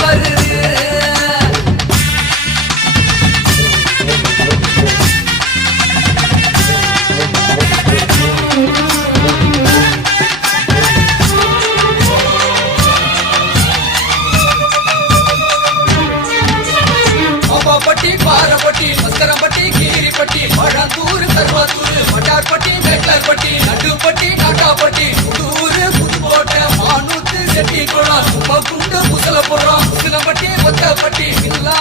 வருது. பட்டி பாரப்பட்டி மஸ்கரம்பட்டி கீரிப்பட்டி பழந்தூர் சர்வத்தூர் மட்டார்பட்டி மெட்லர்பட்டி நடுப்பட்டி நாட்டாப்பட்டி புதூர் புதுக்கோட்டை மானூத்து செட்டி குளம் கும்பகுண்டு முசலப்புறம் முசலம்பட்டி ஒத்தப்பட்டி